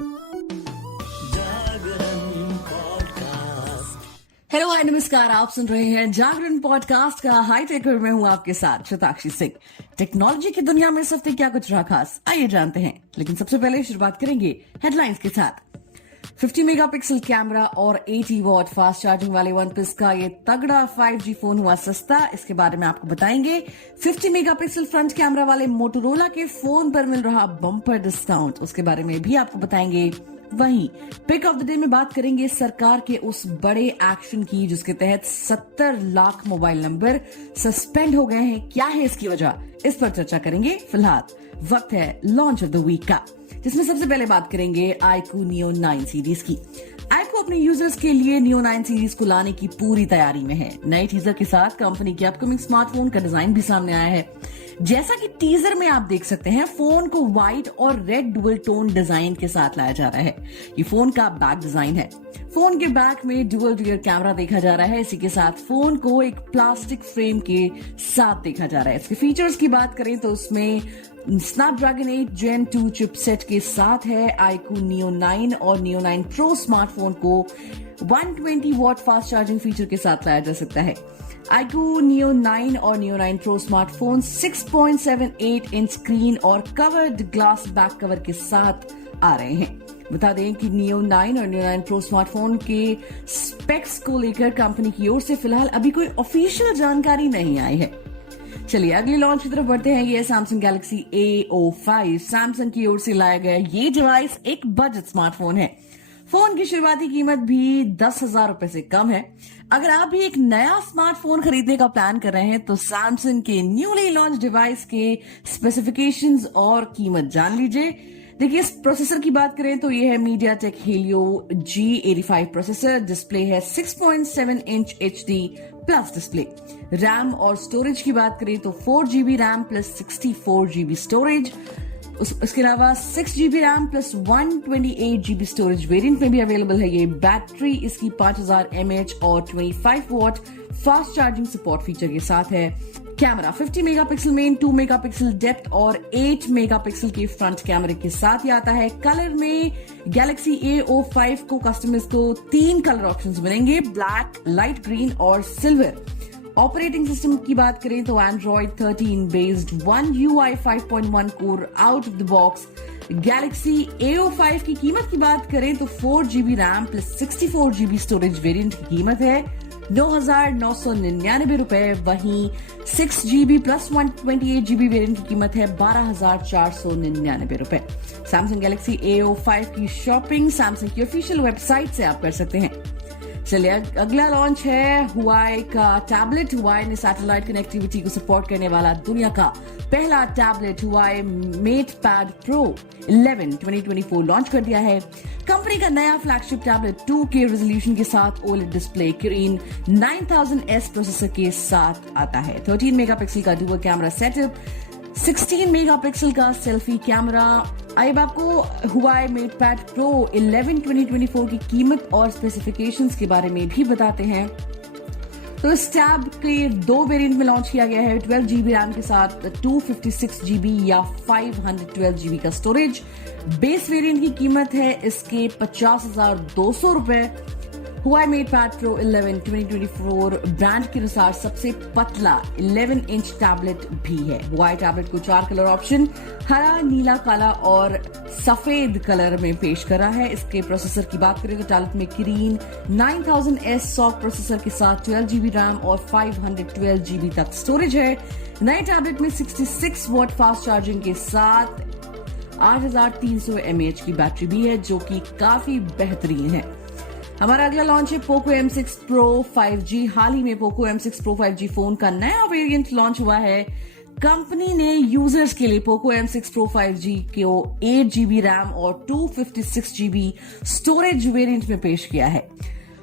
Hello hi नमस्कार, आप सुन रहे हैं जागरण पॉडकास्ट का हाई टेकर में हूं आपके साथ शताक्षी सिंह। टेक्नोलॉजी की दुनिया में इस हफ्ते क्या कुछ रहा खास, आइए जानते हैं। लेकिन सबसे पहले शुरुआत करेंगे हेडलाइंस के साथ। 50 मेगापिक्सल कैमरा और 80 वॉट फास्ट चार्जिंग वाले OnePlus का ये तगड़ा 5G फोन हुआ सस्ता, इसके बारे में आपको बताएंगे। 50 मेगापिक्सल फ्रंट कैमरा वाले मोटोरोला के फोन पर मिल रहा बम्पर डिस्काउंट, उसके बारे में भी आपको बताएंगे। वहीं पिक ऑफ द डे में बात करेंगे सरकार के उस बड़े एक्शन की जिसके तहत 70 लाख मोबाइल नंबर सस्पेंड हो गए हैं। क्या है इसकी वजह, इस पर चर्चा करेंगे। फिलहाल वक्त है लॉन्च ऑफ द वीक का, जिसमें सबसे पहले बात करेंगे iQOO Neo 9 सीरीज की। iQOO अपने यूजर्स के लिए Neo 9 सीरीज को लाने की पूरी तैयारी में है। नए टीजर के साथ कंपनी के अपकमिंग स्मार्टफोन का डिजाइन भी सामने आया है। जैसा कि टीजर में आप देख सकते हैं, फोन को व्हाइट और रेड डुअल टोन डिजाइन के साथ लाया जा रहा है। ये फोन का बैक डिजाइन है। फोन के बैक में डुअल रियर कैमरा देखा जा रहा है। इसी के साथ फोन को एक प्लास्टिक फ्रेम के साथ देखा जा रहा है। इसके फीचर्स की बात करें तो उसमें स्नैपड्रैगन 8 Gen 2 चिपसेट के साथ है। iQOO Neo 9 और Neo 9 Pro स्मार्टफोन को 120 वॉट फास्ट चार्जिंग फीचर के साथ लाया जा सकता है। iQOO Neo 9 और Neo 9 Pro smartphone 6.78 inch screen और कवर्ड ग्लास बैक कवर के साथ आ रहे हैं। बता दें कि Neo 9 और Neo 9 Pro स्मार्टफोन के स्पेक्स को लेकर कंपनी की ओर से फिलहाल अभी कोई ऑफिशियल जानकारी नहीं आई है। चलिए अगले लॉन्च की तरफ बढ़ते हैं। ये सैमसंग गैलेक्सी A05। सैमसंग की ओर से लाया गया ये डिवाइस एक बजट स्मार्टफोन है। फोन की शुरुआती कीमत भी 10,000 रुपए से कम है। अगर आप भी एक नया स्मार्टफोन खरीदने का प्लान कर रहे हैं तो सैमसंग के न्यूली लॉन्च डिवाइस के स्पेसिफिकेशंस और कीमत जान लीजिए। देखिए, इस प्रोसेसर की बात करें तो ये है MediaTek Helio G85 processor. Display है 6.7 inch HD plus display. RAM और स्टोरेज की बात करें तो 4GB RAM plus 64GB storage. उसके अलावा 6GB RAM plus 128GB storage variant में भी अवेलेबल है। ये बैटरी इसकी 5000 mAh और 25 watt fast charging support feature के साथ है। Camera 50 megapixel main, 2 megapixel depth और 8 मेगापिक्सल के फ्रंट कैमरे के साथ ही आता है। कलर में गैलेक्सी A05 को कस्टमर्स को 3 कलर ऑप्शंस मिलेंगे, ब्लैक, लाइट ग्रीन और सिल्वर। ऑपरेटिंग सिस्टम की बात करें तो Android 13 based One UI 5.1 core out of the box. Galaxy A05 की कीमत की बात करें तो 4GB RAM plus 64GB storage variant की कीमत है 9,999 रुपए। वहीं 6GB प्लस 128GB वेरिएंट की कीमत है 12,499 रुपए। सैमसंग गैलेक्सी A05 की शॉपिंग सैमसंग की ऑफिशियल वेबसाइट से आप कर सकते हैं। चलिए अगला लॉन्च है हुआई का टैबलेट। हुआई ने सैटेलाइट कनेक्टिविटी को सपोर्ट करने वाला दुनिया का पहला टैबलेट हुआई मेटपैड प्रो 11 2024 लॉन्च कर दिया है। कंपनी का नया फ्लैगशिप टैबलेट 2K रेजोल्यूशन के साथ OLED display, Kirin 9000S processor के साथ आता है। 13 मेगापिक्सल का डुअल कैमरा सेटअप, 16 मेगापिक्सल का सेल्फी कैमरा। अब आपको हुआई मेटपैड प्रो 11 2024 की कीमत और स्पेसिफिकेशंस के बारे में भी बताते हैं। तो इस टैब के 2 वेरिएंट में लॉन्च किया गया है। 12GB रैम के साथ 256GB या 512GB का स्टोरेज। बेस वेरिएंट की कीमत है इसके 50,200 रुपए। हुआई मेटपैड प्रो 11 2024 ब्रांड के अनुसार सबसे पतला 11 इंच टैबलेट भी है। हुआई टैबलेट को 4 कलर ऑप्शन हरा, नीला, काला और सफेद कलर में पेश कर रहा है। इसके प्रोसेसर की बात करें तो टैबलेट में Kirin 9000S सॉफ्ट प्रोसेसर के साथ 12GB रैम और 512GB तक स्टोरेज है। नए टैबलेट में 66 वॉट फास्ट चार्जिंग के साथ 8300 mAh की बैटरी भी है, जो कि काफी बेहतरीन है। हमारा अगला लॉन्च है पोको M6 Pro 5G। हाल ही में Poco M6 Pro 5G phone का नया वेरिएंट लॉन्च हुआ है। कंपनी ने यूजर्स के लिए पोको M6 Pro 5G को 8GB रैम और 256GB स्टोरेज वेरिएंट में पेश किया है।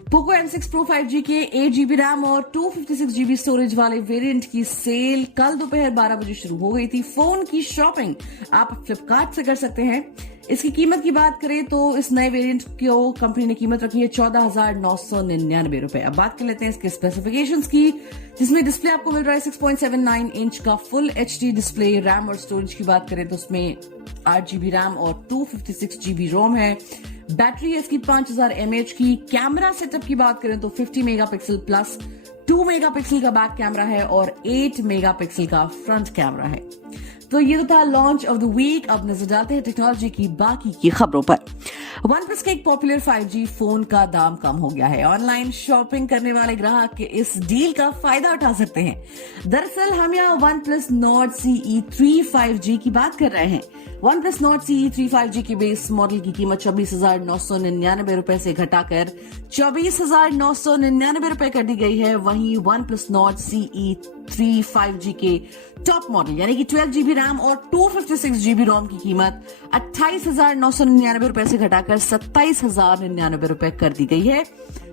पोको M6 Pro 5G के 8GB रैम और 256GB स्टोरेज वाले वेरिएंट की सेल कल दोपहर 12 बजे शुरू हो गई थी। फोन की शॉपिंग आप फ्लिपकार्ट से कर सकते हैं। इसकी कीमत की बात करें तो इस नए वेरिएंट को कंपनी ने कीमत रखी है 14,999 रुपए। अब बात कर लेते हैं इसके स्पेसिफिकेशंस की, जिसमें डिस्प्ले आपको मिल रहा है 6.79 इंच का फुल HD डिस्प्ले। रैम और स्टोरेज की बात करें तो उसमें 8GB रैम और 256GB रोम है। बैटरी है इसकी 5000 mAh की। कैमरा सेटअप की बात करें तो 50 मेगापिक्सल प्लस 2 मेगापिक्सल का बैक कैमरा है और 8 मेगापिक्सल का फ्रंट कैमरा है। तो ये तो था लॉन्च ऑफ द वीक। अब नजर डालते हैं टेक्नोलॉजी की बाकी की खबरों पर। OnePlus के एक पॉपुलर 5G फोन का दाम कम हो गया है। ऑनलाइन शॉपिंग करने वाले ग्राहक के इस डील का फायदा उठा सकते हैं। दरअसल हम यहाँ OnePlus Nord CE 3 5G की बात कर रहे हैं। OnePlus Nord CE 3 5G के बेस मॉडल की कीमत 24,999 रुपए से घटाकर 24,999 रुपए कर दी गई है। वहीं OnePlus Nord CE 3 5G के टॉप मॉडल यानी कि 12GB रैम और 256GB रोम की कीमत 28,999 रुपए से घटाकर 27,099 रुपए कर दी गई है।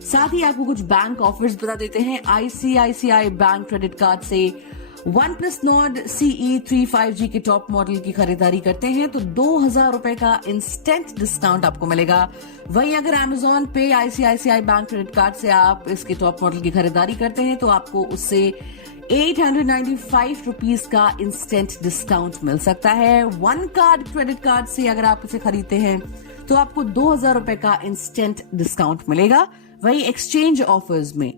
साथ ही आपको कुछ बैंक ऑफर्स बता देते हैं। ICICI बैंक क्रेडिट कार्ड से OnePlus Nord CE 3 5G के टॉप मॉडल की खरीदारी करते हैं तो 2,000 रुपए का इंस्टेंट डिस्काउंट आपको मिलेगा। वहीं अगर Amazon पे ICICI बैंक क्रेडिट कार्ड से आप इसके टॉप मॉडल की खरीदारी करते हैं तो आपको उससे 895 रुपीज का इंस्टेंट डिस्काउंट मिल सकता है। वन कार्ड क्रेडिट कार्ड से अगर आप इसे खरीदते हैं तो आपको 2,000 रुपए का इंस्टेंट डिस्काउंट मिलेगा। वहीं एक्सचेंज ऑफर्स में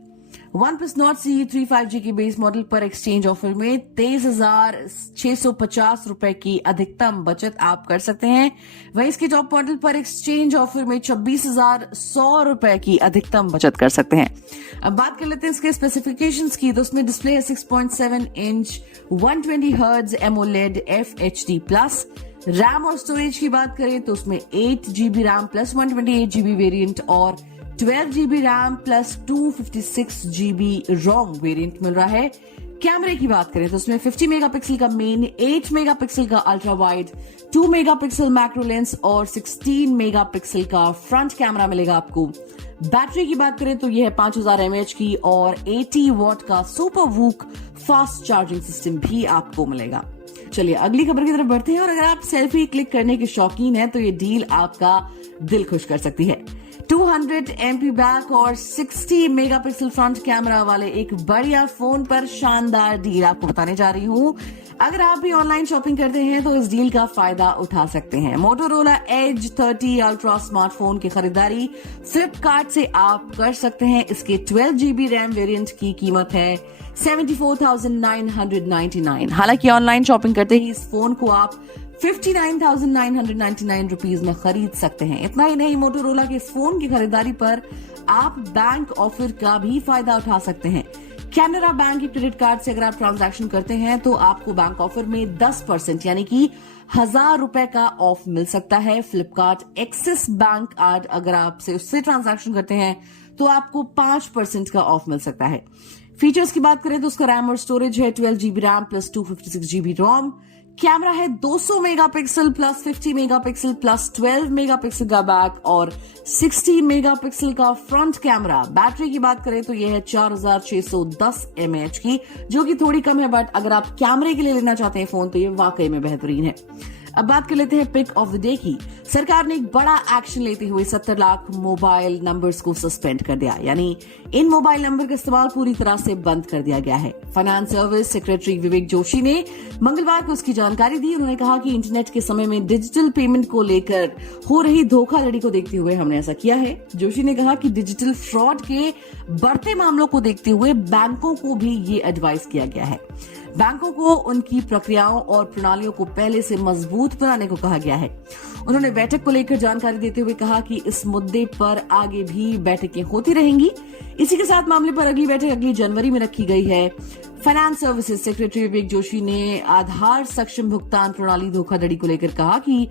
OnePlus Nord CE 3 5G की बेस मॉडल पर एक्सचेंज ऑफर में 23,650 रुपए की अधिकतम बचत आप कर सकते हैं। वहीं इसके टॉप मॉडल पर एक्सचेंज ऑफर में 26,100 रुपए की अधिकतम बचत कर सकते हैं। अब बात कर लेते हैं इसके स्पेसिफिकेशंस की, तो उसमें डिस्प्ले है 6.7 inch 120 hertz AMOLED FHD plus. RAM और स्टोरेज की बात करें तो उसमें 8GB RAM plus 128GB variant और 12GB रैम प्लस 256GB रोम वेरिएंट मिल रहा है। कैमरे की बात करें तो उसमें 50 मेगापिक्सल का मेन, 8 मेगापिक्सल का ultra wide, 2 megapixel macro lens और 16 मेगापिक्सल का फ्रंट कैमरा मिलेगा आपको। बैटरी की बात करें तो यह है 5000 mAh की और 80 वॉट का super VOOC fast charging system भी आपको मिलेगा। चलिए अगली खबर की तरफ बढ़ते हैं और अगर आप सेल्फी क्लिक करने के शौकीन हैं तो ये डील आपका दिल खुश कर सकती है। 200 MP बैक और 60 मेगापिक्सल फ्रंट कैमरा वाले एक बढ़िया फोन पर शानदार डील आपको बताने जा रही हूँ। अगर आप भी ऑनलाइन शॉपिंग करते हैं तो इस डील का फायदा उठा सकते हैं। मोटोरोला Edge 30 अल्ट्रा स्मार्टफोन की खरीदारी फ्लिपकार्ट से आप कर सकते हैं। इसके 12GB रैम वेरिएंट की कीमत है 74,999। हालांकि ऑनलाइन शॉपिंग करते ही इस फोन को आप 59,999 रुपीज में खरीद सकते हैं। इतना ही नहीं, मोटोरोला के इस फोन की खरीदारी पर आप बैंक ऑफर का भी फायदा उठा सकते हैं। कैनरा बैंक के क्रेडिट कार्ड से अगर आप ट्रांजैक्शन करते हैं तो आपको बैंक ऑफर में 10% यानी कि 1,000 रुपए का ऑफ मिल सकता है। फ्लिपकार्ट एक्सिस बैंक कार्ड अगर आपसे उससे ट्रांजैक्शन करते हैं तो आपको 5% का ऑफ मिल सकता है। फीचर्स की बात करें तो उसका रैम और स्टोरेज है 12GB रैम प्लस 256GB रोम। कैमरा है 200 megapixel plus 50 megapixel plus 12 megapixel का बैक और 60 मेगापिक्सल का फ्रंट कैमरा। बैटरी की बात करें तो यह है 4610 mAh की, जो कि थोड़ी कम है, बट अगर आप कैमरे के लिए लेना चाहते हैं फोन तो ये वाकई में बेहतरीन है। अब बात कर लेते हैं पिक ऑफ द डे की। सरकार ने एक बड़ा एक्शन लेते हुए 70 लाख मोबाइल नंबर्स को सस्पेंड कर दिया, यानी इन मोबाइल नंबर का इस्तेमाल पूरी तरह से बंद कर दिया गया है। Finance service secretary Vivek Joshi ने मंगलवार को इसकी जानकारी दी। उन्होंने कहा कि इंटरनेट के समय में डिजिटल पेमेंट को लेकर हो रही धोखाधड़ी को देखते हुए हमने ऐसा किया है। जोशी ने कहा कि डिजिटल फ्रॉड के बढ़ते मामलों को देखते हुए बैंकों को भी ये एडवाइस किया गया है। बैंकों को उनकी प्रक्रियाओं और प्रणालियों को पहले से मजबूत बनाने को कहा गया है। उन्होंने बैठक को लेकर जानकारी देते हुए कहा कि इस मुद्दे पर आगे भी बैठकें होती रहेंगी। इसी के साथ मामले पर अगली बैठक अगली जनवरी में रखी गई है। Finance services secretary Vivek Joshi ने आधार सक्षम भुगतान प्रणाली धोखाधड़ी को लेकर कहा कि